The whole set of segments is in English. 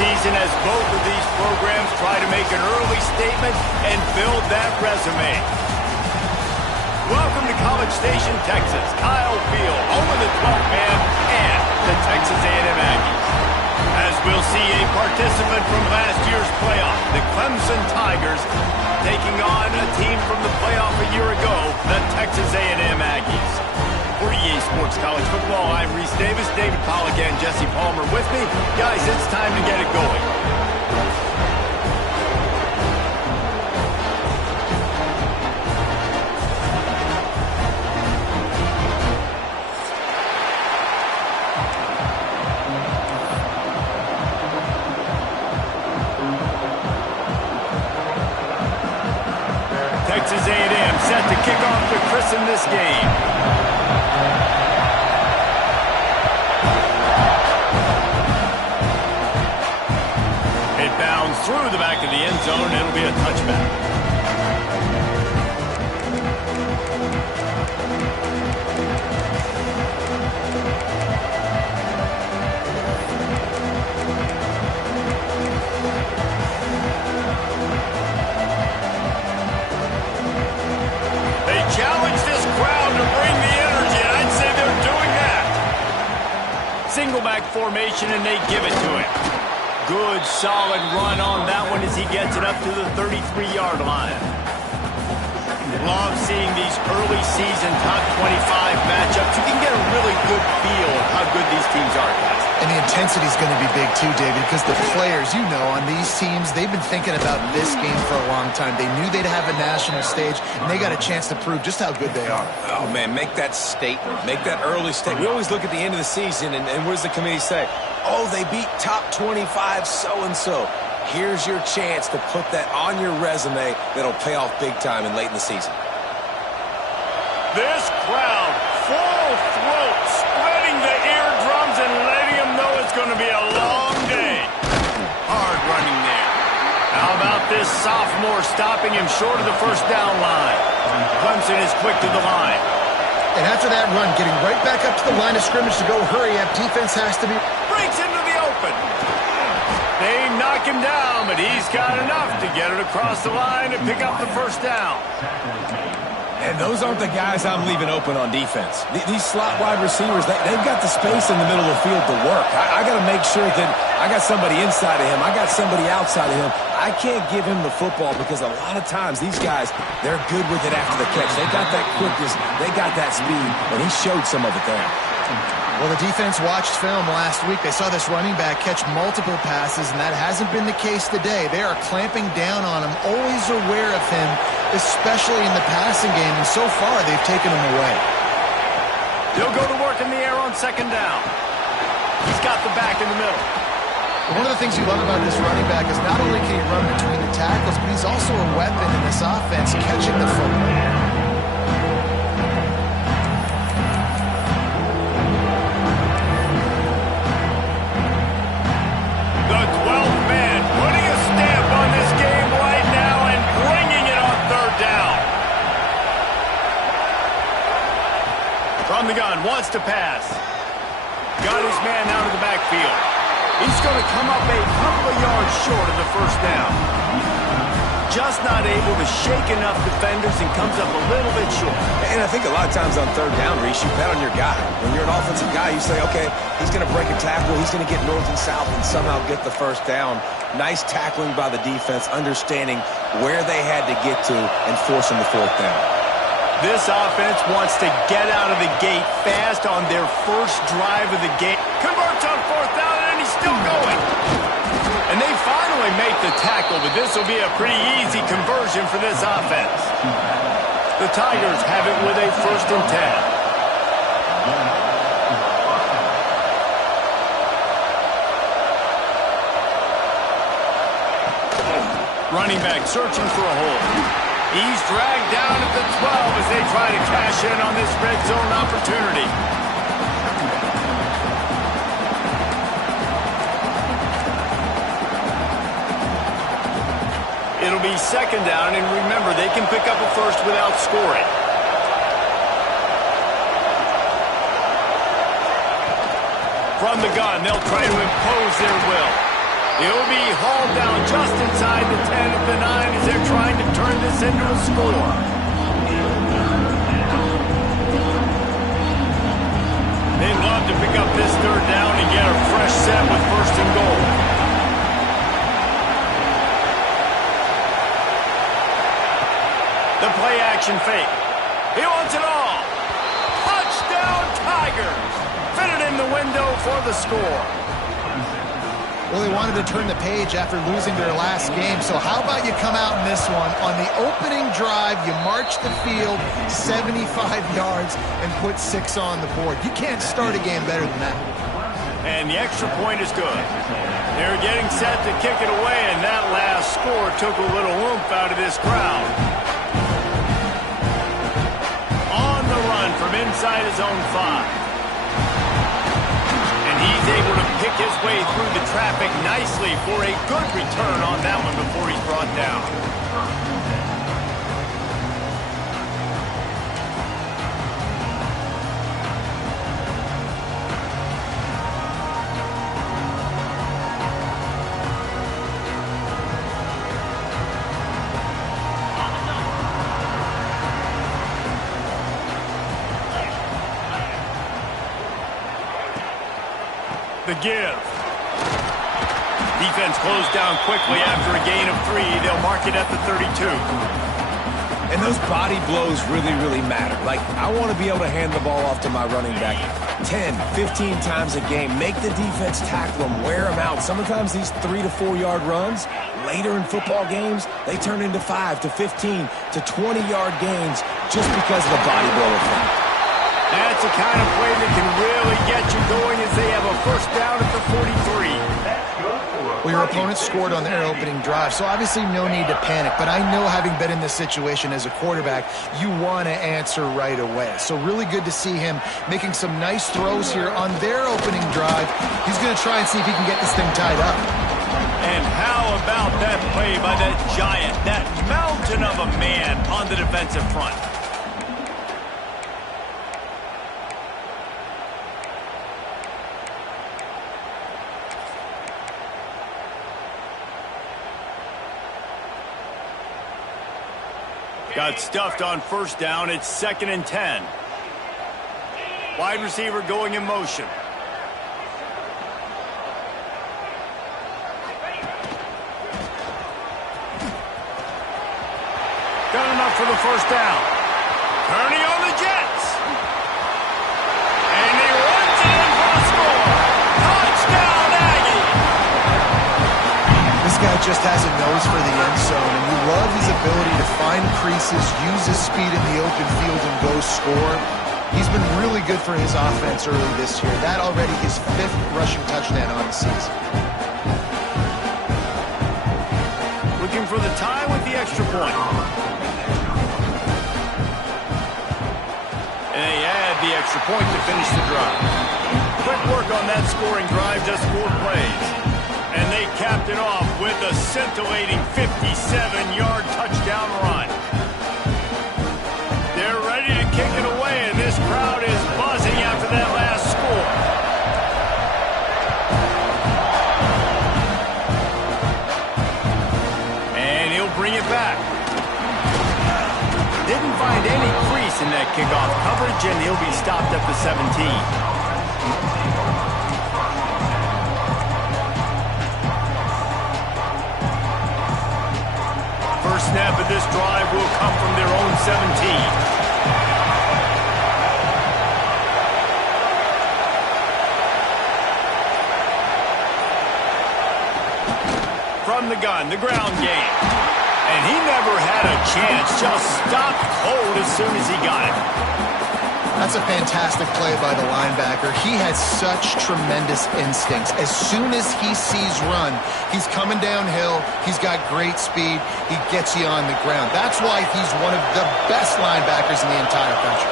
season as both of these programs try to make an early statement and build that resume. Welcome to College Station, Texas. Kyle Field, home of the 12th man and the Texas A&M Aggies. As we'll see a participant from last year's playoff, the Clemson Tigers, taking on a team from the playoff a year ago, the Texas A&M Aggies. For EA Sports College Football, I'm Reese Davis, David Pollack, and Jesse Palmer with me. Guys, it's time to get it going. Texas A&M set to kick off to christen this game. It bounds through the back of the end zone. It'll be a touchback. Challenge this crowd to bring the energy, and I'd say they're doing that. Single back formation, and they give it to him. Good, solid run on that one as he gets it up to the 33-yard line. Love seeing these early season top 25 matchups. You can get a really good feel of how good these teams are, guys. And the intensity is going to be big too, David, because the players, you know, on these teams, they've been thinking about this game for a long time. They knew they'd have a national stage, and they got a chance to prove just how good they are. Oh, man, make that statement. Make that early statement. We always look at the end of the season, and what does the committee say? Oh, they beat top 25 so-and-so. Here's your chance to put that on your resume that'll pay off big time and late in the season. This crowd, full throat, spreading the eardrums and letting them know it's going to be a long day. Hard running there. How about this sophomore stopping him short of the first down line? Clemson is quick to the line. And after that run, getting right back up to the line of scrimmage to go hurry up, defense has to be... Breaks into the open. They knock him down, but he's got enough to get it across the line and pick up the first down. And those aren't the guys I'm leaving open on defense. These slot wide receivers, they've got the space in the middle of the field to work. I got to make sure that I got somebody inside of him. I got somebody outside of him. I can't give him the football because a lot of times these guys, they're good with it after the catch. They got that quickness. They got that speed, and he showed some of it there. Well, the defense watched film last week. They saw this running back catch multiple passes, and that hasn't been the case today. They are clamping down on him, always aware of him, especially in the passing game, and so far they've taken him away. He'll go to work in the air on second down. He's got the back in the middle. One of the things you love about this running back is not only can he run between the tackles, but he's also a weapon in this offense, catching the football. From the gun, wants to pass. Got his man out of the backfield. He's going to come up a couple of yards short of the first down. Just not able to shake enough defenders and comes up a little bit short. And I think a lot of times on third down, Reese, you bet on your guy. When you're an offensive guy, you say, okay, he's going to break a tackle. He's going to get north and south and somehow get the first down. Nice tackling by the defense, understanding where they had to get to and forcing the fourth down. This offense wants to get out of the gate fast on their first drive of the game. Converts on fourth down, and he's still going. And they finally make the tackle, but this will be a pretty easy conversion for this offense. The Tigers have it with a 1st and 10. Running back searching for a hole. He's dragged down at the 12 as they try to cash in on this red zone opportunity. It'll be second down, and remember, they can pick up a first without scoring. From the gun, they'll try to impose their will. He'll be hauled down just inside the 10 of the 9 as they're trying to turn this into a score. They'd love to pick up this third down and get a fresh set with first and goal. The play action fake. He wants it all. Touchdown Tigers. Fitted in the window for the score. Well, they wanted to turn the page after losing their last game, so how about you come out in this one? On the opening drive, you march the field 75 yards and put 6 on the board. You can't start a game better than that. And the extra point is good. They're getting set to kick it away, and that last score took a little oomph out of this crowd. On the run from inside his own 5. He's able to pick his way through the traffic nicely for a good return on that one before he's brought down. The give. Defense closed down quickly after a gain of 3. They'll mark it at the 32. And those body blows really, really matter. Like, I want to be able to hand the ball off to my running back 10, 15 times a game. Make the defense tackle them, wear them out. Sometimes these 3 to 4 yard runs, later in football games, they turn into 5 to 15 to 20 yard gains just because of the body blow effect. That's the kind of play that can really get you going as they have a first down at the 43. Well, your opponent scored on their opening drive, so obviously no need to panic. But I know, having been in this situation as a quarterback, you want to answer right away. So really good to see him making some nice throws here on their opening drive. He's going to try and see if he can get this thing tied up. And how about that play by that giant, that mountain of a man on the defensive front? Got stuffed on first down. It's 2nd and 10. Wide receiver going in motion. Got enough for the first down. Turning on the Jets. And he runs it in for a score. Touchdown, Aggie. This guy just has a nose for the end zone, and you love his ability to find creases, use his speed in the open field, and go score. He's been really good for his offense early this year. That already his 5th rushing touchdown on the season. Looking for the tie with the extra point. And they add the extra point to finish the drive. Quick work on that scoring drive, just 4 plays. And they capped it off with a scintillating 57-yard touchdown run. They're ready to kick it away, and this crowd is buzzing after that last score. And he'll bring it back. Didn't find any crease in that kickoff coverage, and he'll be stopped at the 17. Snap of this drive will come from their own 17. From the gun, the ground game. And he never had a chance, just stopped cold as soon as he got it. That's a fantastic play by the linebacker. He has such tremendous instincts. As soon as he sees run, he's coming downhill. He's got great speed. He gets you on the ground. That's why he's one of the best linebackers in the entire country.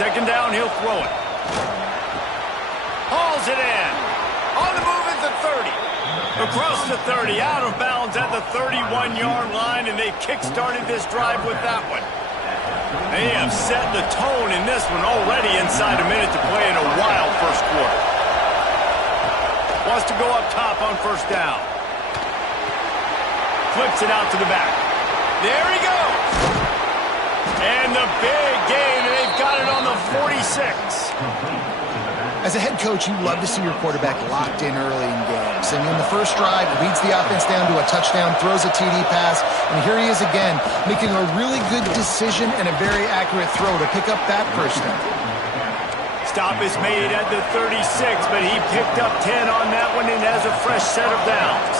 Second down, he'll throw it. Hauls it in. On the move is the 30. Across the 30, out of bounds at the 31-yard line, and they've kick-started this drive with that one. They have set the tone in this one already inside a minute to play in a wild first quarter. Wants to go up top on first down. Flips it out to the back. There he goes. And the big gain, and they've got it on the 46. As a head coach, you love to see your quarterback locked in early in games. And in the first drive, he leads the offense down to a touchdown, throws a TD pass, and here he is again, making a really good decision and a very accurate throw to pick up that first down. Stop is made at the 36, but he picked up 10 on that one and has a fresh set of downs.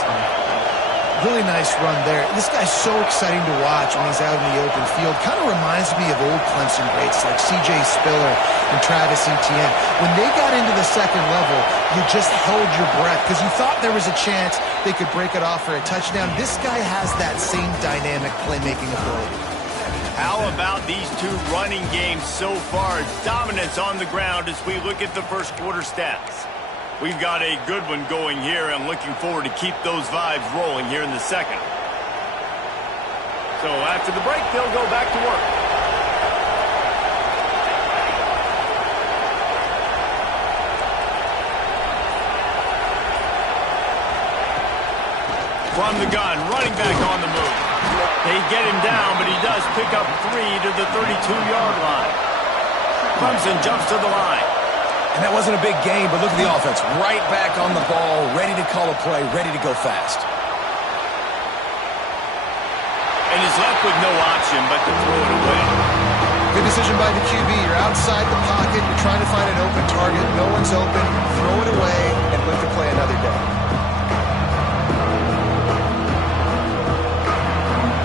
Really nice run there. This guy's so exciting to watch when he's out in the open field. Kind of reminds me of old Clemson greats like C.J. Spiller and Travis Etienne. When they got into the second level, you just held your breath because you thought there was a chance they could break it off for a touchdown. This guy has that same dynamic playmaking ability. How about these two running games so far? Dominance on the ground as we look at the first quarter stats. We've got a good one going here. I'm looking forward to keep those vibes rolling here in the second. So after the break, they'll go back to work. From the gun, running back on the move. They get him down, but he does pick up 3 to the 32-yard line. Clemson jumps to the line. And that wasn't a big gain, but look at the offense. Right back on the ball, ready to call a play, ready to go fast. And he's left with no option but to throw it away. Good decision by the QB. You're outside the pocket. You're trying to find an open target. No one's open. Throw it away and live to play another day.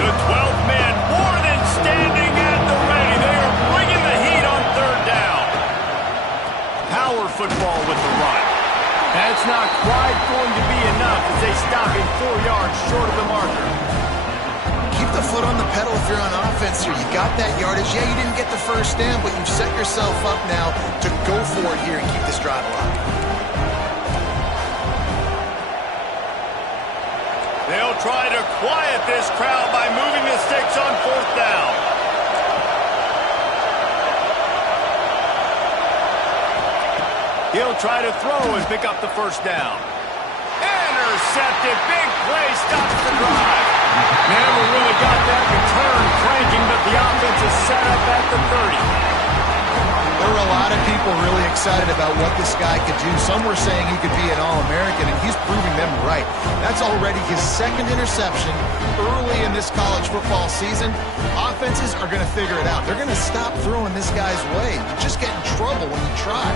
The 12th man more than standing at the ready. They are bringing the heat on third down. Power football with the run. That's not quite going to be enough as they stop him 4 yards short of the marker. Keep the foot on the pedal if you're on offense here. You got that yardage. Yeah, you didn't get the first down, but you've set yourself up now to go for it here and keep this drive alive. They'll try to quiet this crowd by moving the sticks on fourth down. He'll try to throw and pick up the first down. Intercepted. Big play stops the drive. Never really got that return cranking, but the offense is set up at the 30. There were a lot of people really excited about what this guy could do. Some were saying he could be an All-American, and he's proving them right. That's already his second interception early in this college football season. Offenses are going to figure it out. They're going to stop throwing this guy's way. You just get in trouble when you try.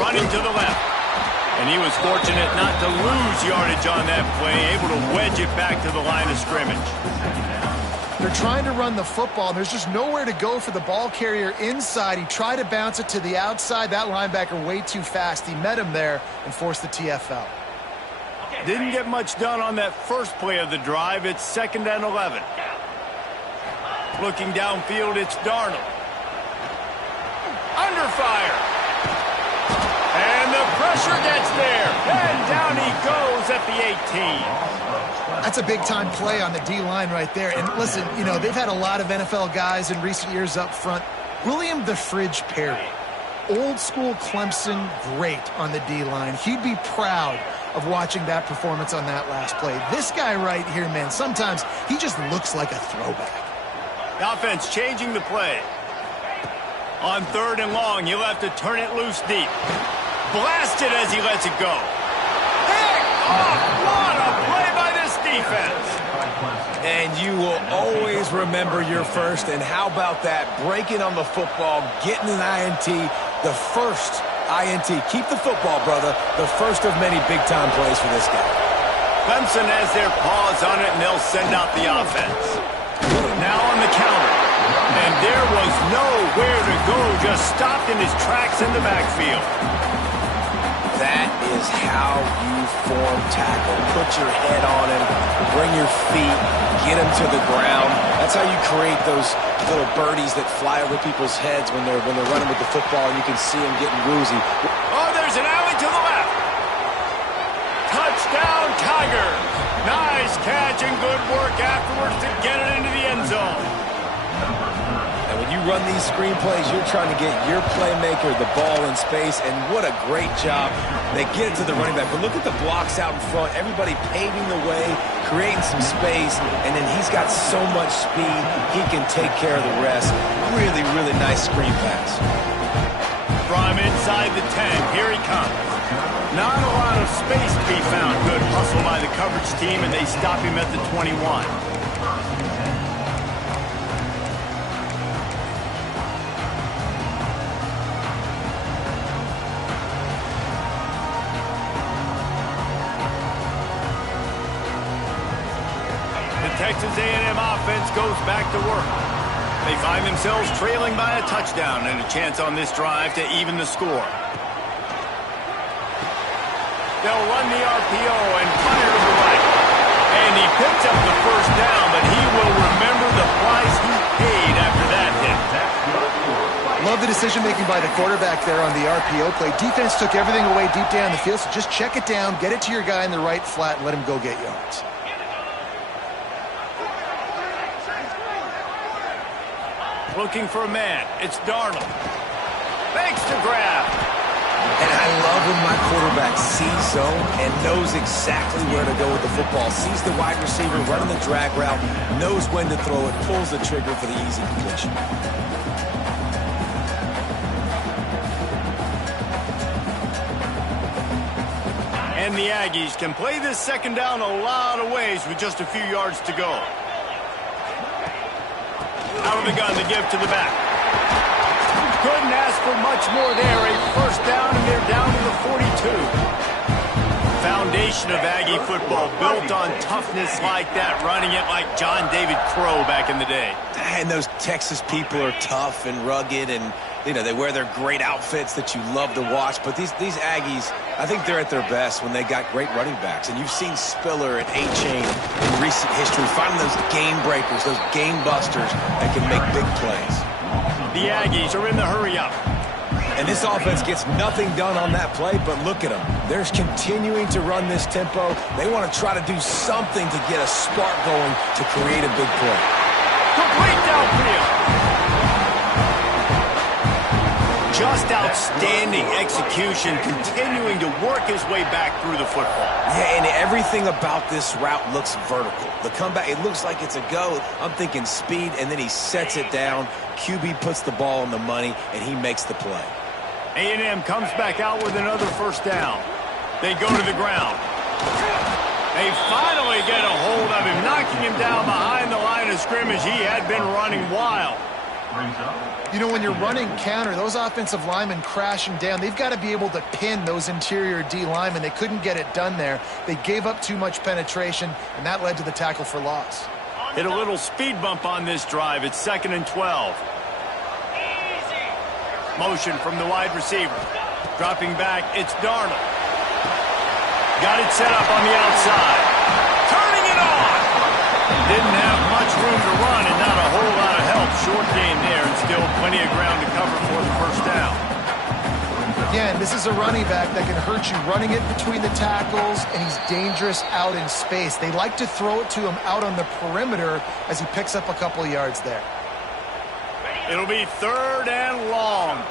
Running to the left. And he was fortunate not to lose yardage on that play, able to wedge it back to the line of scrimmage. They're trying to run the football. There's just nowhere to go for the ball carrier inside. He tried to bounce it to the outside. That linebacker way too fast. He met him there and forced the TFL. Didn't get much done on that first play of the drive. It's 2nd and 11. Looking downfield, it's Darnold. Under fire. And the pressure gets there. And down he goes at the 18. That's a big-time play on the D-line right there. And listen, you know, they've had a lot of NFL guys in recent years up front. William the Fridge Perry, old-school Clemson great on the D-line. He'd be proud of watching that performance on that last play. This guy right here, man, sometimes he just looks like a throwback. The offense changing the play. On 3rd and long, he'll have to turn it loose deep. Blasted as he lets it go. Pick off! What a play by this defense! And you will always remember your first. And how about that? Breaking on the football, getting an INT, the first INT. Keep the football, brother. The first of many big-time plays for this guy. Clemson has their paws on it, and they'll send out the offense. Now on the counter. And there was nowhere to go, just stopped in his tracks in the backfield. That is how you form tackle. Put your head on him, bring your feet, get him to the ground. That's how you create those little birdies that fly over people's heads when they're running with the football, and you can see them getting woozy. Oh, there's an alley to the left. Touchdown, Tigers. Nice catch and good work afterwards to get it into the end zone. And when you run these screen plays, you're trying to get your playmaker the ball in space, and what a great job. They get it to the running back, but look at the blocks out in front. Everybody paving the way, creating some space, and then he's got so much speed, he can take care of the rest. Really, really nice screen pass. From inside the 10, here he comes. Not a lot of space to be found. Good hustle by the coverage team, and they stop him at the 21. Texas A&M offense goes back to work. They find themselves trailing by a touchdown and a chance on this drive to even the score. They'll run the RPO and fire to the right. And he picks up the first down, but he will remember the price he paid after that hit. Love the decision-making by the quarterback there on the RPO play. Defense took everything away deep down the field, so just check it down, get it to your guy in the right flat, and let him go get yards. Looking for a man. It's Darnold. Makes the grab. And I love when my quarterback sees zone and knows exactly where to go with the football. Sees the wide receiver running the drag route, knows when to throw it, pulls the trigger for the easy completion. And the Aggies can play this second down a lot of ways with just a few yards to go. Out of the gun to give to the back. Couldn't ask for much more there. A first down, and they're down to the 42. Foundation of Aggie football built on toughness like that, running it like John David Crow back in the day. And those Texas people are tough and rugged, and you know they wear their great outfits that you love to watch. But these Aggies, I think they're at their best when they got great running backs. And you've seen Spiller and A-Chain in recent history, finding those game breakers, those game busters that can make big plays. The Aggies are in the hurry-up. And this offense gets nothing done on that play, but look at them. They're continuing to run this tempo. They want to try to do something to get a spark going to create a big play. Complete downfield. Just outstanding execution, continuing to work his way back through the football. Yeah, and everything about this route looks vertical. The comeback, it looks like it's a go. I'm thinking speed, and then he sets it down. QB puts the ball on the money, and he makes the play. A&M comes back out with another first down. They go to the ground. They finally get a hold of him, knocking him down behind the line of scrimmage. He had been running wild. You know, when you're running counter, those offensive linemen crashing down, they've got to be able to pin those interior D linemen. They couldn't get it done there. They gave up too much penetration, and that led to the tackle for loss. Hit a little speed bump on this drive. It's 2nd and 12. Motion from the wide receiver. Dropping back, it's Darnold. Got it set up on the outside. Turning it on. Didn't have much room to run and not a whole lot of help. Short game there and still plenty of ground to cover for the first down. Again, this is a running back that can hurt you running it between the tackles, and he's dangerous out in space. They like to throw it to him out on the perimeter as he picks up a couple of yards there. It'll be 3rd and long.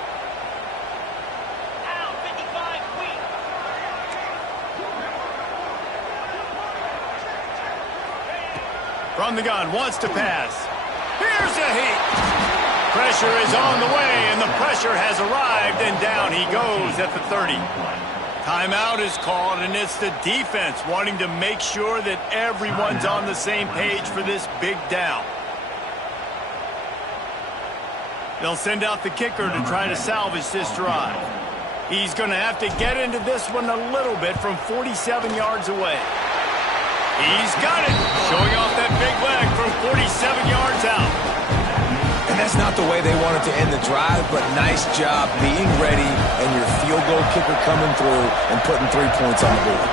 From the gun, wants to pass. Here's a heat. Pressure is on the way, and the pressure has arrived, and down he goes at the 30. Timeout is called, and it's the defense wanting to make sure that everyone's on the same page for this big down. They'll send out the kicker to try to salvage this drive. He's going to have to get into this one a little bit from 47 yards away. He's got it, showing off that big leg from 47 yards out. And that's not the way they wanted to end the drive, but nice job being ready and your field goal kicker coming through and putting 3 points on the board.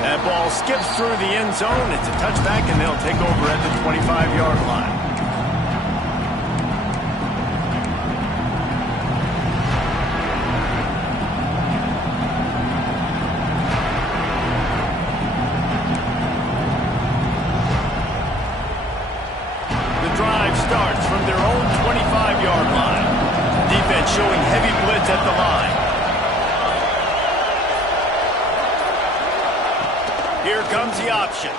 That ball skips through the end zone. It's a touchback, and they'll take over at the 25-yard line. Starts from their own 25-yard line. Defense showing heavy blitz at the line. Here comes the option.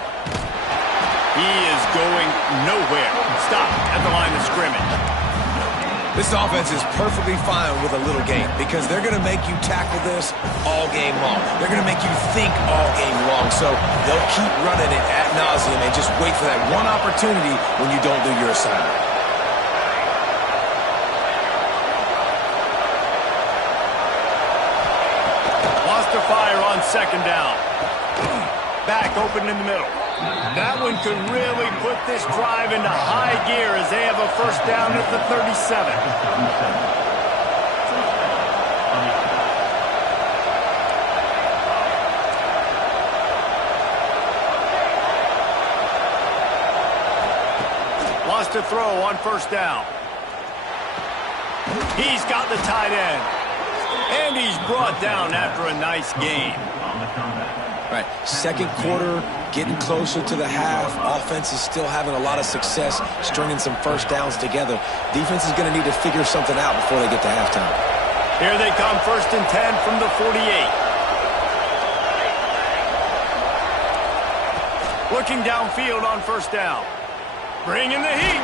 He is going nowhere. Stop at the line of scrimmage. This offense is perfectly fine with a little game because they're going to make you tackle this all game long. They're going to make you think all game long. So they'll keep running it ad nauseum and just wait for that one opportunity when you don't do your assignment. Lost a fire on second down. Back open in the middle. That one could really put this drive into high gear as they have a first down at the 37. Lost a throw on first down. He's got the tight end. And he's brought down after a nice gain. Right, second quarter, getting closer to the half. Offense is still having a lot of success stringing some first downs together. Defense is going to need to figure something out before they get to halftime. Here they come, 1st and 10 from the 48. Looking downfield on first down. Bringing the heat.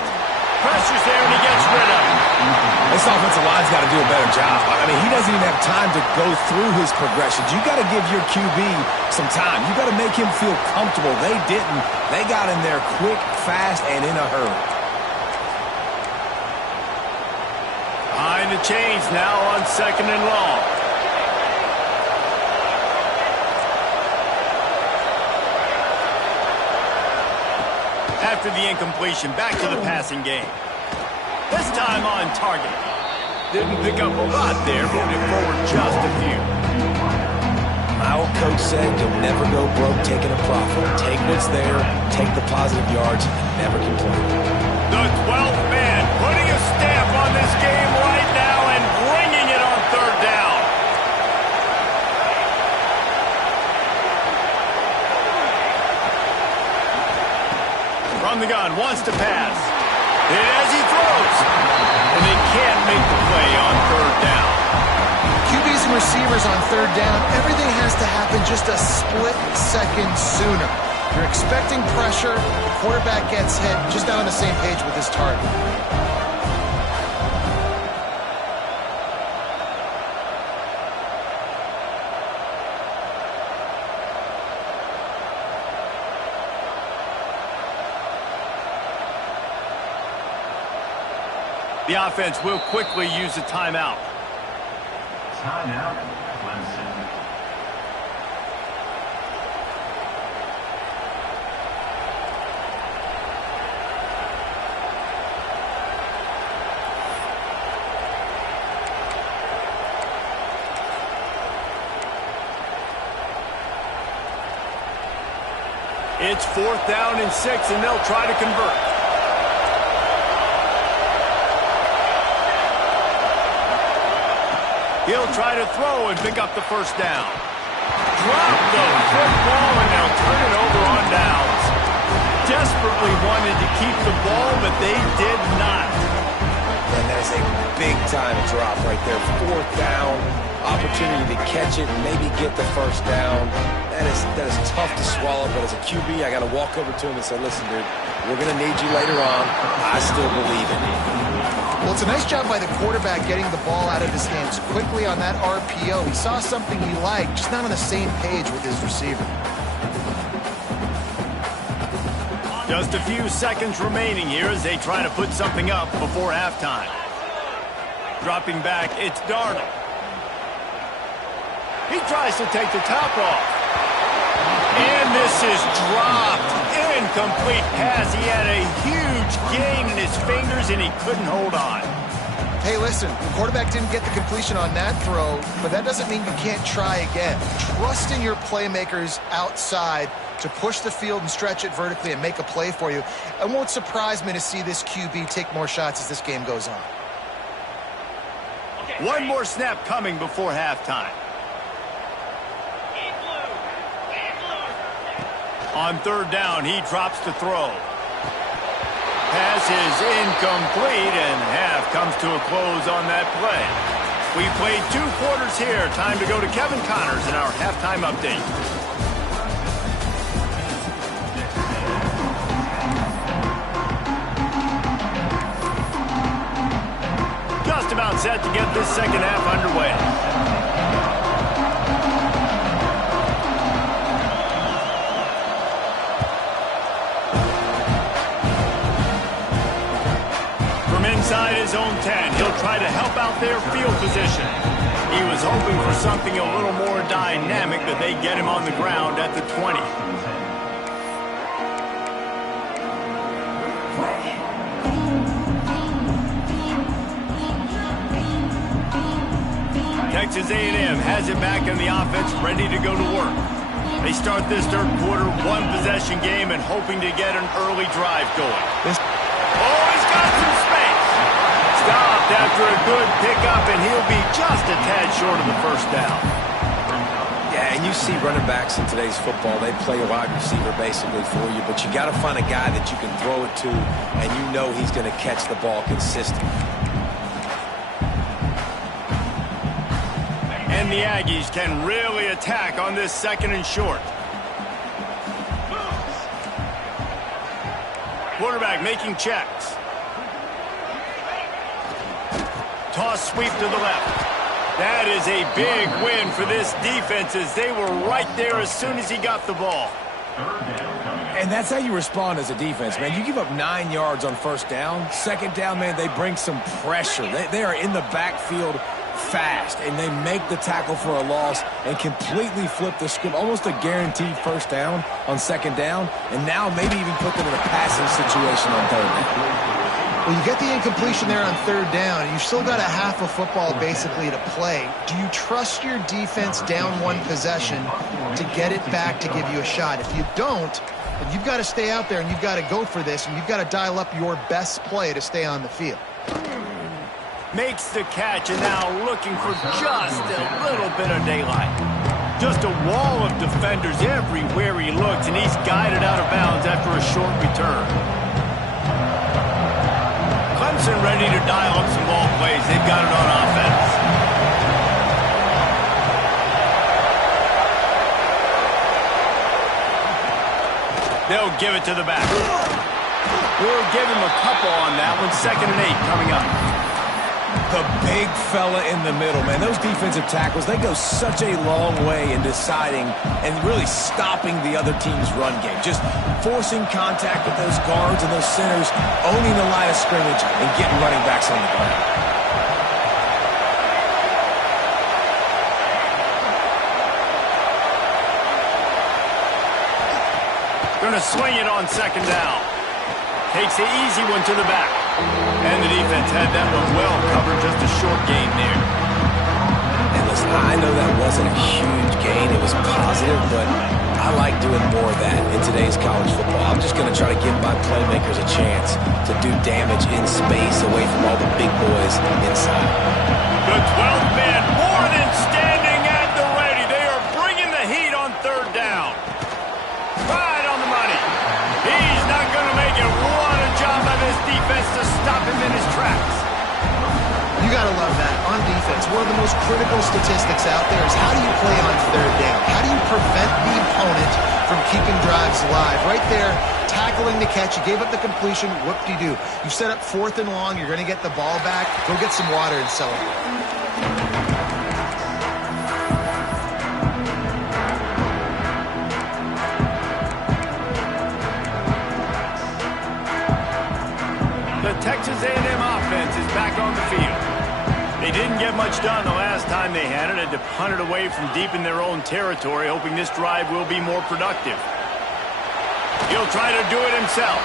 Pressure's there and he gets rid of it. This offensive line's got to do a better job. I mean, he doesn't even have time to go through his progressions. You got to give your QB some time. You got to make him feel comfortable. They didn't. They got in there quick, fast, and in a hurry. Behind the chains now on 2nd and long. After the incompletion, back to the passing game. This time on target. Didn't pick up a lot there, moving forward just a few. My old coach said you'll never go broke taking a profit. Take what's there, take the positive yards, and never complain. The 12th man putting a stamp on this game right now and bringing it on third down. From the gun, wants to pass. As he throws. And they can't make the play on third down. QBs and receivers on third down, everything has to happen just a split second sooner. You're expecting pressure, the quarterback gets hit, just not on the same page with his target. The offense will quickly use a timeout. Timeout, Clemson. It's 4th down and 6, and they'll try to convert. He'll try to throw and pick up the first down. Drop the football, and they'll turn it over on downs. Desperately wanted to keep the ball, but they did not. And that is a big-time drop right there. 4th down, opportunity to catch it, maybe get the first down. That is tough to swallow, but as a QB, I got to walk over to him and say, listen, dude, we're going to need you later on. I still believe in you. Well, it's a nice job by the quarterback getting the ball out of his hands quickly on that RPO. He saw something he liked, just not on the same page with his receiver. Just a few seconds remaining here as they try to put something up before halftime. Dropping back, it's Darnold. He tries to take the top off. And this is dropped. Incomplete pass. He had a huge gain in his fingers, and he couldn't hold on. Hey, listen, the quarterback didn't get the completion on that throw, but that doesn't mean you can't try again. Trust in your playmakers outside to push the field and stretch it vertically and make a play for you. It won't surprise me to see this QB take more shots as this game goes on. One more snap coming before halftime. On third down, he drops to throw. Pass is incomplete, and half comes to a close on that play. We played 2 quarters here. Time to go to Kevin Connors in our halftime update. Just about set to get this second half underway. Inside his own 10, he'll try to help out their field position. He was hoping for something a little more dynamic, but they get him on the ground at the 20. Texas A&M has it back in the offense, ready to go to work. They start this third quarter, 1-possession game, and hoping to get an early drive going. Oh, he's got some space. Stopped after a good pickup, and he'll be just a tad short of the first down. Yeah, and you see running backs in today's football, they play a wide receiver basically for you, but you got to find a guy that you can throw it to, and you know he's going to catch the ball consistently. And the Aggies can really attack on this second and short. Quarterback making checks. Toss sweep to the left. That is a big win for this defense as they were right there as soon as he got the ball. And that's how you respond as a defense, man. You give up 9 yards on first down. Second down, man, they bring some pressure. They are in the backfield fast, and they make the tackle for a loss and completely flip the script. Almost a guaranteed first down on second down, and now maybe even put them in a passing situation on third down. Well, you get the incompletion there on third down, and you've still got a half of football basically to play. Do you trust your defense down 1 possession to get it back to give you a shot? If you don't, then you've got to stay out there and you've got to go for this, and you've got to dial up your best play to stay on the field. Makes the catch, and now looking for just a little bit of daylight. Just a wall of defenders everywhere he looks, and he's guided out of bounds after a short return. Clemson ready to dial up some ball plays. They've got it on offense. They'll give it to the back. We'll give him a couple on that one. 2nd and 8 coming up. The big fella in the middle, man. Those defensive tackles, they go such a long way in deciding and really stopping the other team's run game. Just forcing contact with those guards and those centers, owning the line of scrimmage, and getting running backs on the ground. Going to swing it on 2nd down. Takes the easy one to the back. And the defense had that one well covered, just a short gain there. And listen, I know that wasn't a huge gain. It was positive, but I like doing more of that in today's college football. I'm just going to try to give my playmakers a chance to do damage in space away from all the big boys inside. The 12th man more than standing at the ready. They are bringing the heat on third down. Right on the money. He's not going to make it. What a job by this defense to stop him in his tracks. You got to love that. On defense, one of the most critical statistics out there is how do you play on third down? How do you prevent the opponent from keeping drives alive? Right there, tackling the catch. You gave up the completion. What do? You set up 4th and long. You're going to get the ball back. Go get some water and celebrate. The Texas A&M offense is back on the field. They didn't get much done the last time they had it. Had to punt it away from deep in their own territory, hoping this drive will be more productive. He'll try to do it himself.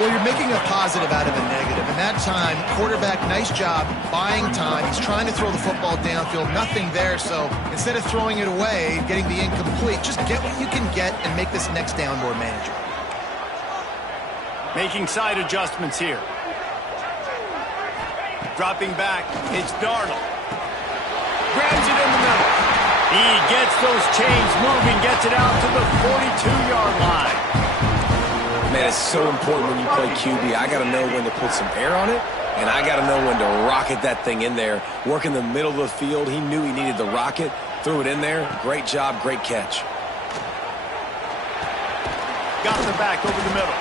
Well, you're making a positive out of a negative. And that time, quarterback, nice job buying time. He's trying to throw the football downfield. Nothing there, so instead of throwing it away, getting the incomplete, just get what you can get and make this next down more manageable. Making side adjustments here. Dropping back, it's Darnold. Grabs it in the middle. He gets those chains moving, gets it out to the 42-yard line. Man, it's so important when you play QB. I got to know when to put some air on it, and I got to know when to rocket that thing in there. Work in the middle of the field. He knew he needed the rocket, threw it in there. Great job, great catch. Got the back over the middle.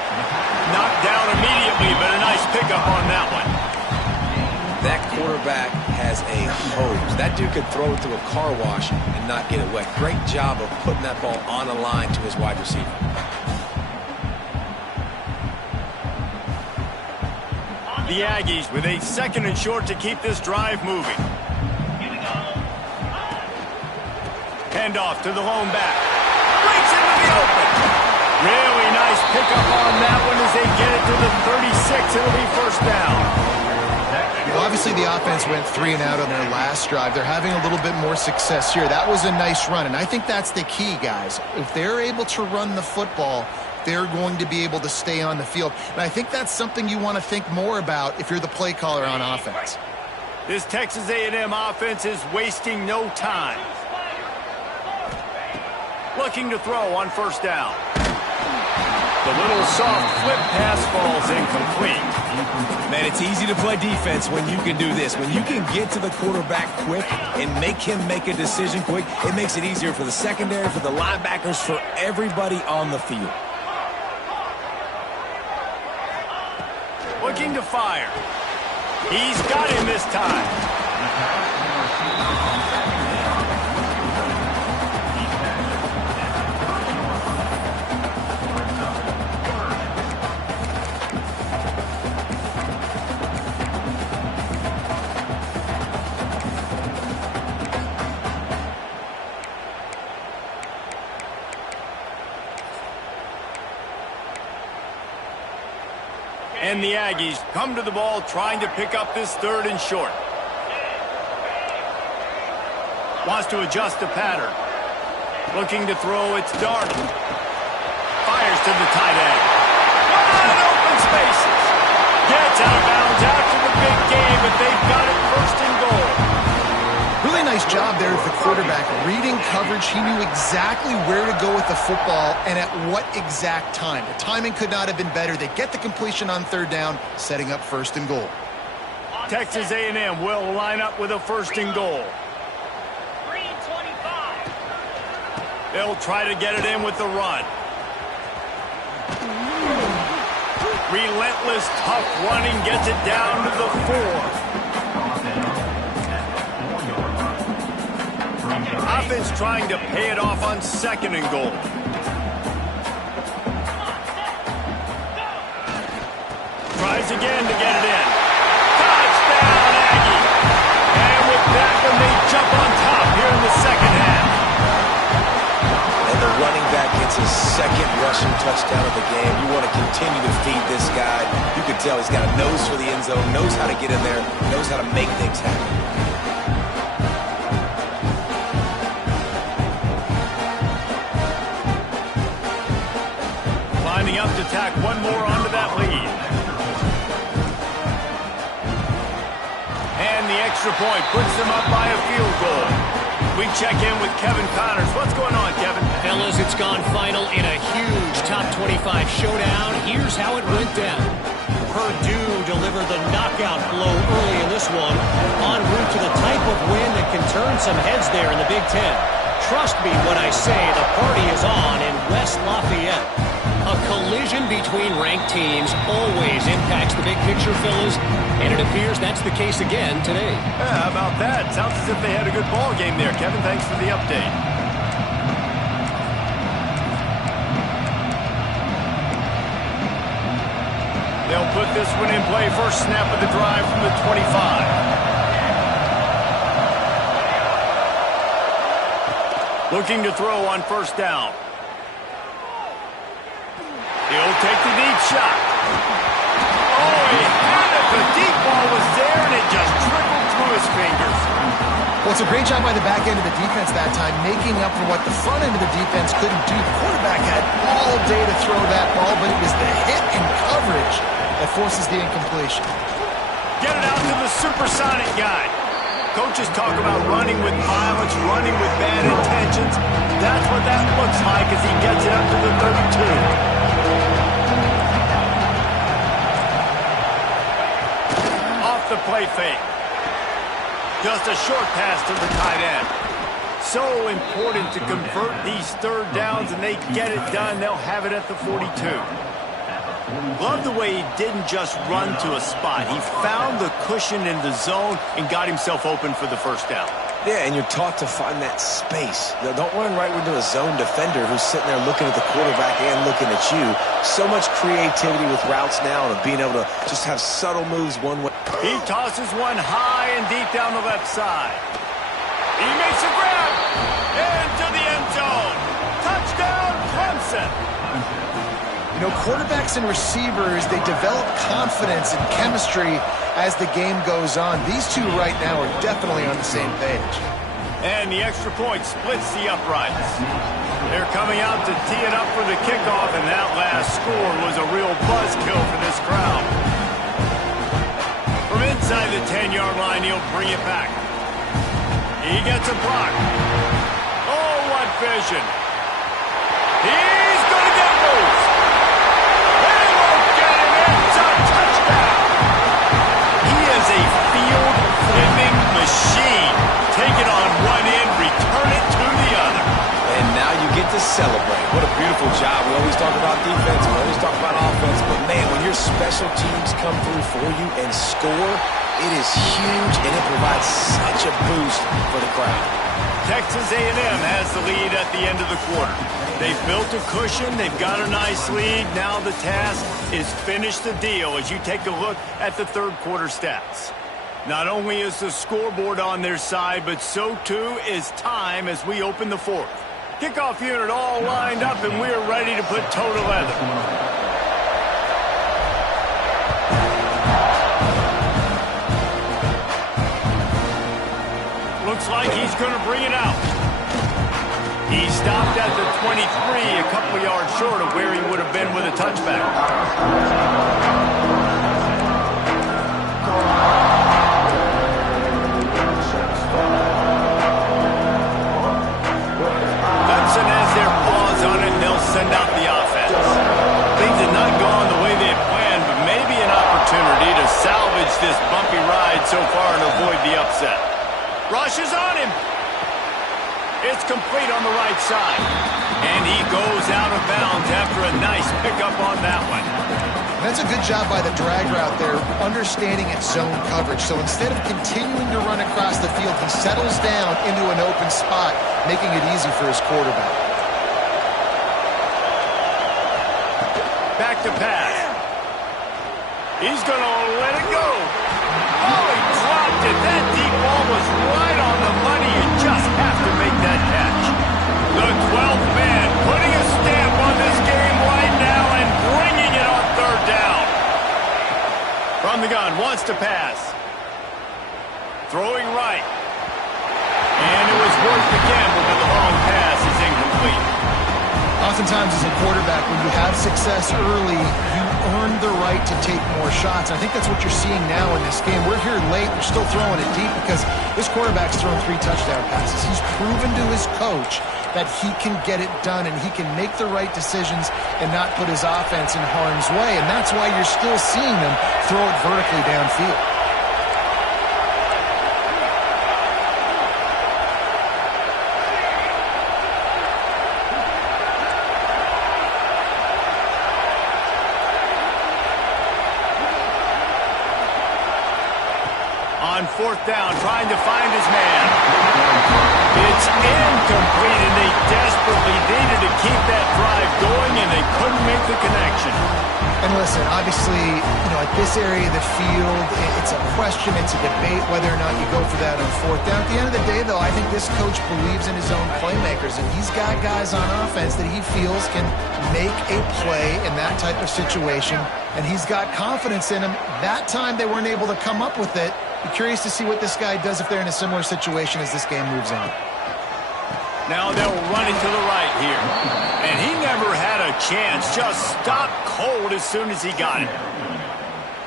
Knocked down immediately, but a nice pickup on that one. That quarterback has a hose. That dude could throw it through a car wash and not get it wet. Great job of putting that ball on a line to his wide receiver. The Aggies with a 2nd and short to keep this drive moving. Handoff to the lone back. Breaks into the open. Really nice pickup on that one as they get it to the 36. It'll be first down. Well, obviously the offense went 3 and out on their last drive. They're having a little bit more success here. That was a nice run, and I think that's the key, guys. If they're able to run the football, they're going to be able to stay on the field. And I think that's something you want to think more about if you're the play caller on offense. This Texas A&M offense is wasting no time. Looking to throw on first down. The little soft flip pass falls incomplete. Man, it's easy to play defense when you can do this. When you can get to the quarterback quick and make him make a decision quick, it makes it easier for the secondary, for the linebackers, for everybody on the field. Looking to fire. He's got him this time. And the Aggies come to the ball trying to pick up this 3rd and short. Wants to adjust the pattern. Looking to throw, it's Darnold. Fires to the tight end. Wide open spaces. Gets out of bounds after the big game, but they've got it 1st and goal. Really nice job there with the quarterback. Reading coverage, he knew exactly where to go with the football and at what exact time. The timing could not have been better. They get the completion on 3rd down, setting up 1st and goal. Texas A&M will line up with a 1st and goal. They'll try to get it in with the run. Relentless, tough running gets it down to the 4. Offense trying to pay it off on 2nd and goal. Tries again to get it in. Touchdown, Aggie! And with that one, they jump on top here in the 2nd half. And the running back gets his 2nd rushing touchdown of the game. You want to continue to feed this guy. You can tell he's got a nose for the end zone, knows how to get in there, knows how to make things happen. Up to tack one more onto that lead. And the extra point puts them up by a field goal. We check in with Kevin Connors. What's going on, Kevin? Fellas, it's gone final in a huge top 25 showdown. Here's how it went down. Purdue delivered the knockout blow early in this one, en route to the type of win that can turn some heads there in the Big Ten. Trust me when I say the party is on in West Lafayette. A collision between ranked teams always impacts the big picture, fellas, and it appears that's the case again today. Yeah, how about that? Sounds as if they had a good ball game there, Kevin. Thanks for the update. They'll put this one in play. First snap of the drive from the 25. Looking to throw on first down. He'll take the deep shot. Oh, he had it. The deep ball was there, and it just trickled through his fingers. Well, it's a great job by the back end of the defense that time, making up for what the front end of the defense couldn't do. The quarterback had all day to throw that ball, but it was the hit and coverage that forces the incompletion. Get it out to the supersonic guy. Coaches talk about running with violence, running with bad intentions. That's what that looks like as he gets it up to the 32. Off the play fake. Just a short pass to the tight end. So important to convert these third downs, and they get it done. They'll have it at the 42. Love the way he didn't just run to a spot. He found the cushion in the zone and got himself open for the first down. Yeah, and you're taught to find that space. Now, don't run right into a zone defender who's sitting there looking at the quarterback and looking at you. So much creativity with routes now and being able to just have subtle moves one way. He tosses one high and deep down the left side. He makes a grab into the end zone. Touchdown, Clemson. You know, quarterbacks and receivers, they develop confidence and chemistry as the game goes on. These two right now are definitely on the same page. And the extra point splits the uprights. They're coming out to tee it up for the kickoff, and that last score was a real buzzkill for this crowd. From inside the 10-yard line, he'll bring it back. He gets a block. Oh, what vision. He's going to get loose. They won't get him. It's a touchdown. He is a field-flipping machine. Take it on one end, return it to the other. And now you get to celebrate. What a beautiful job. We always talk about defense, we always talk about offense, but man, when your special teams come through for you and score, it is huge, and it provides such a boost for the crowd. Texas A&M has the lead at the end of the quarter. They've built a cushion. They've got a nice lead. Now the task is finish the deal as you take a look at the third quarter stats. Not only is the scoreboard on their side, but so too is time as we open the fourth. Kickoff unit all lined up, and we're ready to put toe to leather. Looks like he's going to bring it out. He stopped at the 23, a couple of yards short of where he would have been with a touchback. Clemson has their paws on it, and they'll send out the offense. Things have not gone the way they planned, but maybe an opportunity to salvage this bumpy ride so far and avoid the upset. Rush is on him. It's complete on the right side. And he goes out of bounds after a nice pickup on that one. That's a good job by the drag route there, understanding its zone coverage. So instead of continuing to run across the field, he settles down into an open spot, making it easy for his quarterback. Back to pass. He's going to let it go. Oh, he dropped it. That deep ball was right on the money. You just have to make that catch. The 12th man putting a stamp on this game right now and bringing it on third down. From the gun, wants to pass. Throwing right. And it was worth the gamble, but the long pass is incomplete. Oftentimes as a quarterback, when you have success early, you earn the right to take more shots. I think that's what you're seeing now in this game. We're here late. We're still throwing it deep because this quarterback's thrown 3 touchdown passes. He's proven to his coach that he can get it done and he can make the right decisions and not put his offense in harm's way. And that's why you're still seeing them throw it vertically downfield. On fourth down, trying to find his man. It's incomplete, and they desperately needed to keep that drive going, and they couldn't make the connection. And listen, obviously, at this area of the field, it's a question, it's a debate whether or not you go for that on fourth down. At the end of the day, though, I think this coach believes in his own playmakers, and he's got guys on offense that he feels can make a play in that type of situation, and he's got confidence in them. That time, they weren't able to come up with it. Be curious to see what this guy does if they're in a similar situation as this game moves on. Now they'll run it to the right here. And he never had a chance. Just stopped cold as soon as he got it.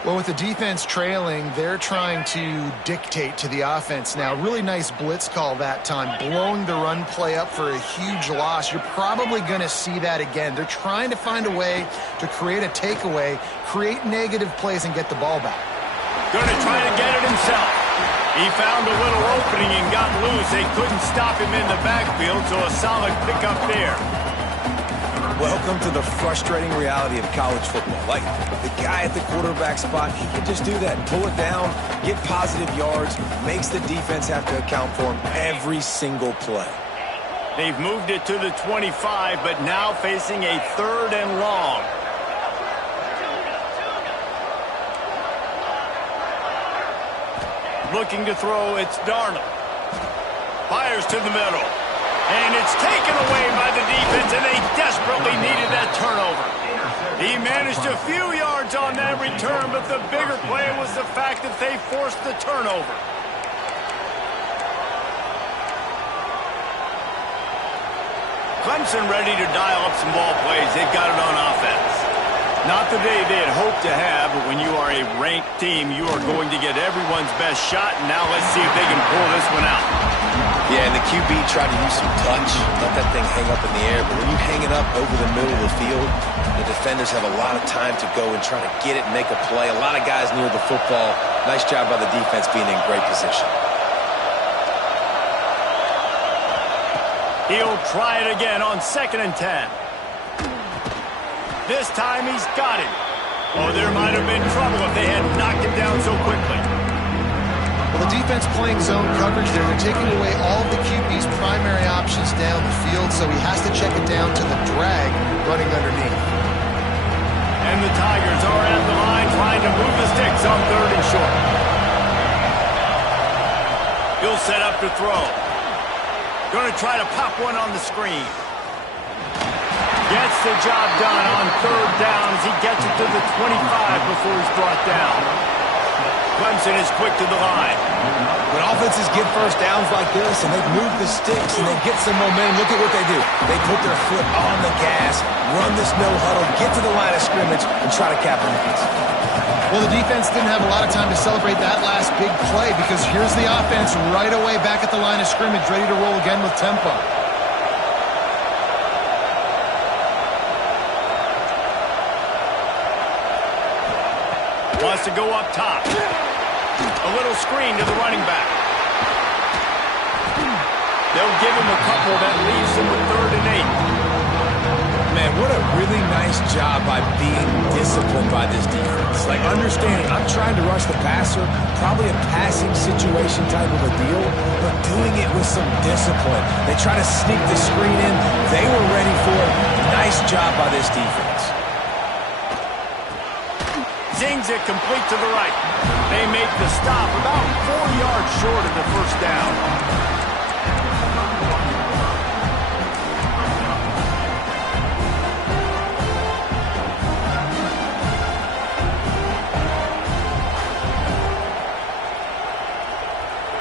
Well, with the defense trailing, they're trying to dictate to the offense now. Really nice blitz call that time, blowing the run play up for a huge loss. You're probably going to see that again. They're trying to find a way to create a takeaway, create negative plays, and get the ball back. Going to try to get it himself. He found a little opening and got loose. They couldn't stop him in the backfield, so a solid pickup there. Welcome to the frustrating reality of college football. Like, the guy at the quarterback spot, he can just do that. Pull it down, get positive yards, makes the defense have to account for him every single play. They've moved it to the 25, but now facing a 3rd and long. Looking to throw, it's Darnold. Fires to the middle. And it's taken away by the defense, and they desperately needed that turnover. He managed a few yards on that return, but the bigger play was the fact that they forced the turnover. Clemson ready to dial up some ball plays. They've got it on offense. Not the day they had hoped to have, but when you are a ranked team, you are going to get everyone's best shot, and now let's see if they can pull this one out. Yeah, and the QB tried to use some touch, let that thing hang up in the air, but when you hang it up over the middle of the field, the defenders have a lot of time to go and try to get it and make a play. A lot of guys near the football. Nice job by the defense being in great position. He'll try it again on 2nd and 10. This time he's got it. Oh, there might have been trouble if they had knocked it down so quickly. Well, the defense playing zone coverage there. They're taking away all of the QB's primary options down the field, so he has to check it down to the drag running underneath. And the Tigers are at the line trying to move the sticks on 3rd and short. He'll set up to throw. Going to try to pop one on the screen. Gets the job done on 3rd down as he gets it to the 25 before he's brought down. Clemson is quick to the line. When offenses get first downs like this and they move the sticks and they get some momentum, look at what they do. They put their foot on the gas, run this no huddle, get to the line of scrimmage, and try to capitalize. Well, the defense didn't have a lot of time to celebrate that last big play because here's the offense right away back at the line of scrimmage, ready to roll again with tempo. Wants to go up top. A little screen to the running back. They'll give him a couple that leaves him with 3rd and 8. Man, what a really nice job by being disciplined by this defense. Like, understanding, I'm trying to rush the passer, probably a passing situation type of a deal, but doing it with some discipline. They try to sneak the screen in. They were ready for it. Nice job by this defense. Zings it complete to the right. They make the stop about 4 yards short of the 1st down.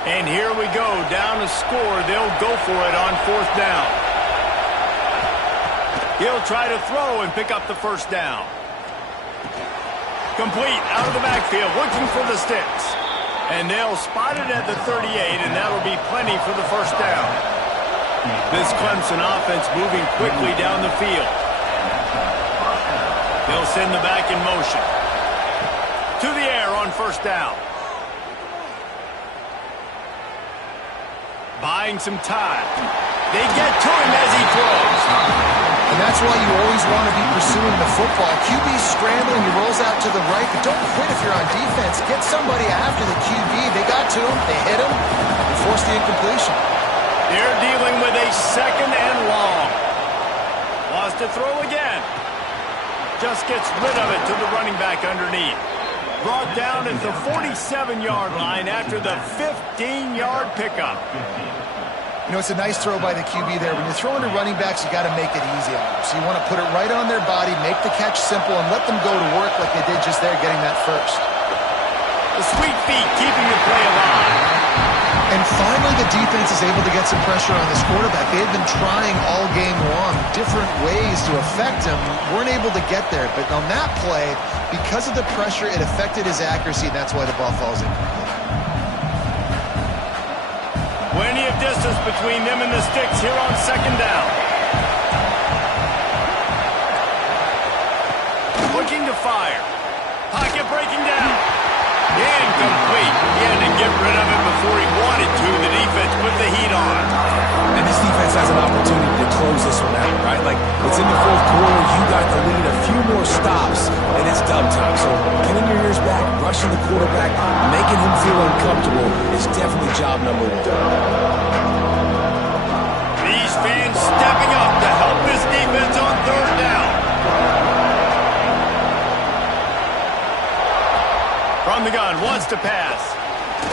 And here we go, down to score. They'll go for it on 4th down. He'll try to throw and pick up the 1st down. Complete out of the backfield, looking for the sticks. And they'll spot it at the 38, and that'll be plenty for the 1st down. This Clemson offense moving quickly down the field. They'll send the back in motion. To the air on 1st down. Buying some time. They get to him as he throws. And that's why you always want to be pursuing the football. QB's scrambling, he rolls out to the right, but don't quit if you're on defense. Get somebody after the QB. They got to him, they hit him, and forced the incompletion. They're dealing with a 2nd and long. Wants to throw again. Just gets rid of it to the running back underneath. Brought down at the 47-yard line after the 15-yard pickup. You know, it's a nice throw by the QB there. When you're throwing to running backs, you got to make it easy on them. So you want to put it right on their body, make the catch simple, and let them go to work like they did just there, getting that first. The sweet feet keeping the play alive. And finally, the defense is able to get some pressure on this quarterback. They had been trying all game long different ways to affect him. Weren't able to get there. But on that play, because of the pressure, it affected his accuracy, and that's why the ball falls in. Plenty of distance between them and the sticks here on second down. Looking to fire. Pocket breaking down. Incomplete. He had to get rid of it before he wanted to. The defense put the heat on. And this defense has an opportunity to close this one out, right? Like, it's in the fourth quarter. You got the lead, a few more stops, and it's dub time. So getting your ears back, rushing the quarterback, making him feel uncomfortable is definitely job number one. These fans stepping up to help this defense on third down. From the gun, wants to pass.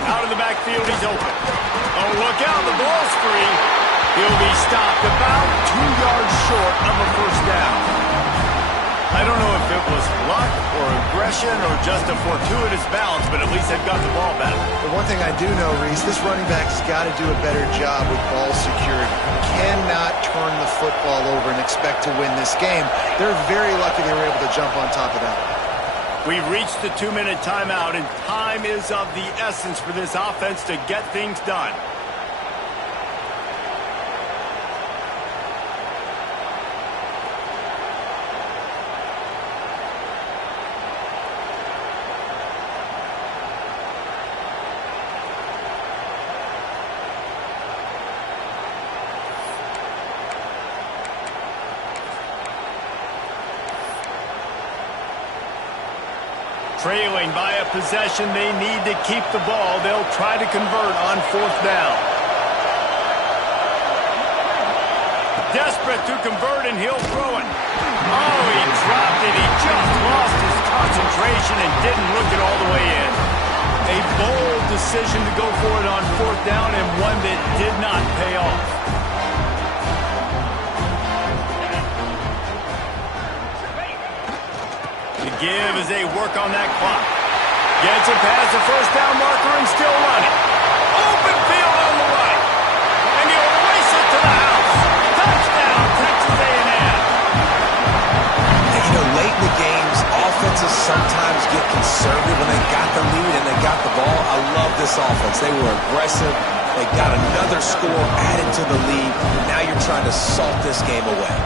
Out of the backfield, he's open. Oh, look out, the ball's free. He'll be stopped about 2 yards short of a first down. I don't know if it was luck or aggression or just a fortuitous bounce, but at least they've got the ball back. The one thing I do know, Reese, this running back's got to do a better job with ball security. Cannot turn the football over and expect to win this game. They're very lucky they were able to jump on top of that. We've reached the 2-minute timeout, and time is of the essence for this offense to get things done. Trailing by a possession, they need to keep the ball. They'll try to convert on fourth down. Desperate to convert, and he'll throw it. Oh, he dropped it. He just lost his concentration and didn't look it all the way in. A bold decision to go for it on fourth down, and one that did not pay off. Give as they work on that clock. Gets it past the first down marker and still running. Open field on the right. And he'll race it to the house. Touchdown, Texas A&M. You know, late in the games, offenses sometimes get conservative when they got the lead and they got the ball. I love this offense. They were aggressive. They got another score added to the lead. Now you're trying to salt this game away.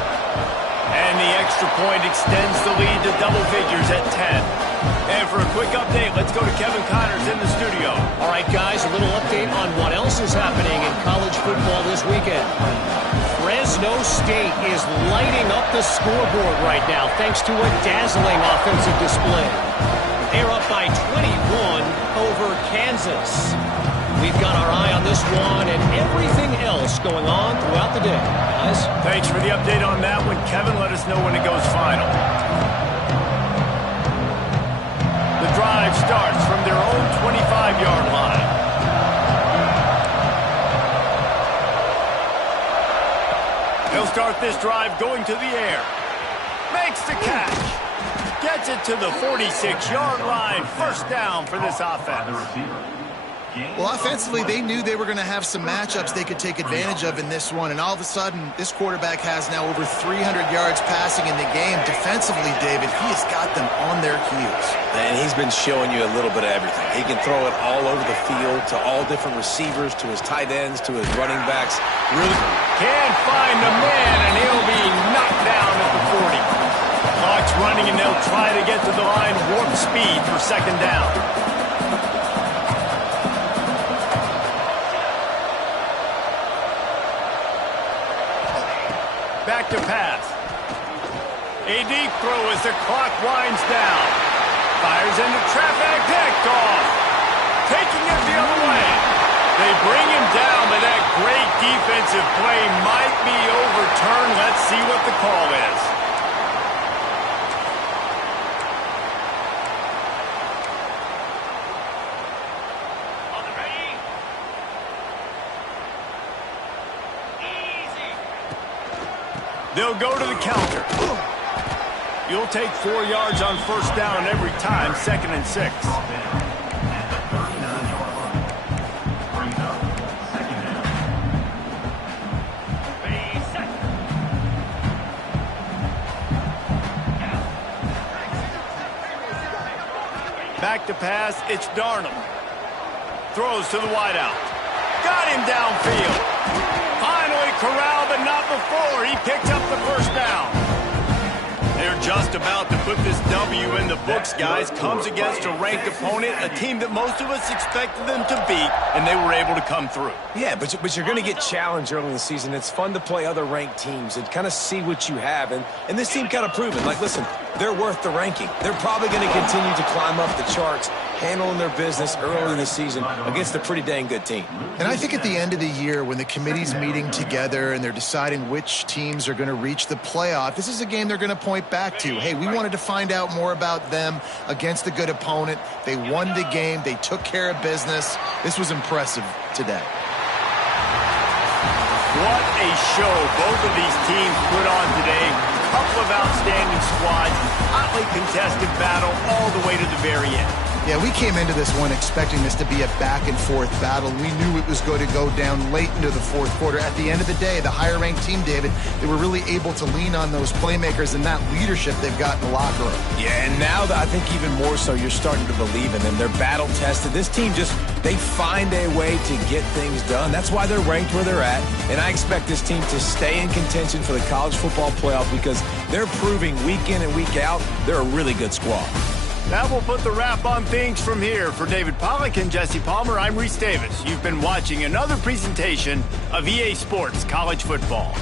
And the extra point extends the lead to double figures at 10. And for a quick update, let's go to Kevin Connors in the studio. All right, guys, a little update on what else is happening in college football this weekend. Fresno State is lighting up the scoreboard right now thanks to a dazzling offensive display. They're up by 21 over Kansas. We've got our eye on this one and everything else going on throughout the day, guys. Thanks for the update on that one, Kevin. Let us know when it goes final. The drive starts from their own 25-yard line. They'll start this drive going to the air. Makes the catch. Gets it to the 46-yard line. First down for this offense. Well, offensively, they knew they were going to have some matchups they could take advantage of in this one, and all of a sudden, this quarterback has now over 300 yards passing in the game. Defensively, David, he has got them on their heels. And he's been showing you a little bit of everything. He can throw it all over the field to all different receivers, to his tight ends, to his running backs. Really can't find the man, and he'll be knocked down at the 40. Clock's running, and they'll try to get to the line warp speed for second down. Back to pass. A deep throw as the clock winds down. Fires into traffic. Picked off. Taking it the other way. They bring him down, but that great defensive play might be overturned. Let's see what the call is. They'll go to the counter. You'll take 4 yards on first down every time, 2nd and 6. Back to pass, it's Darnold. Throws to the wideout. Got him downfield. Finally corralled, but not before. He picked up the first down. They're just about to put this W in the books, guys. Comes against a ranked opponent, a team that most of us expected them to beat, and they were able to come through. Yeah, but you're going to get challenged early in the season. It's fun to play other ranked teams and kind of see what you have. And this team kind of proven, like, listen, they're worth the ranking. They're probably going to continue to climb up the charts, handling their business early in the season against a pretty dang good team. And I think at the end of the year, when the committee's meeting together and they're deciding which teams are going to reach the playoff, this is a game they're going to point back to. Hey, we wanted to find out more about them against a good opponent. They won the game. They took care of business. This was impressive today. What a show both of these teams put on today. A couple of outstanding squads, hotly contested battle all the way to the very end. Yeah, we came into this one expecting this to be a back-and-forth battle. We knew it was going to go down late into the fourth quarter. At the end of the day, the higher-ranked team, David, they were really able to lean on those playmakers and that leadership they've got in the locker room. Yeah, and now I think even more so, you're starting to believe in them. They're battle-tested. This team they find a way to get things done. That's why they're ranked where they're at. And I expect this team to stay in contention for the college football playoff because they're proving week in and week out they're a really good squad. That will put the wrap on things from here. For David Pollack and Jesse Palmer, I'm Reese Davis. You've been watching another presentation of EA Sports College Football.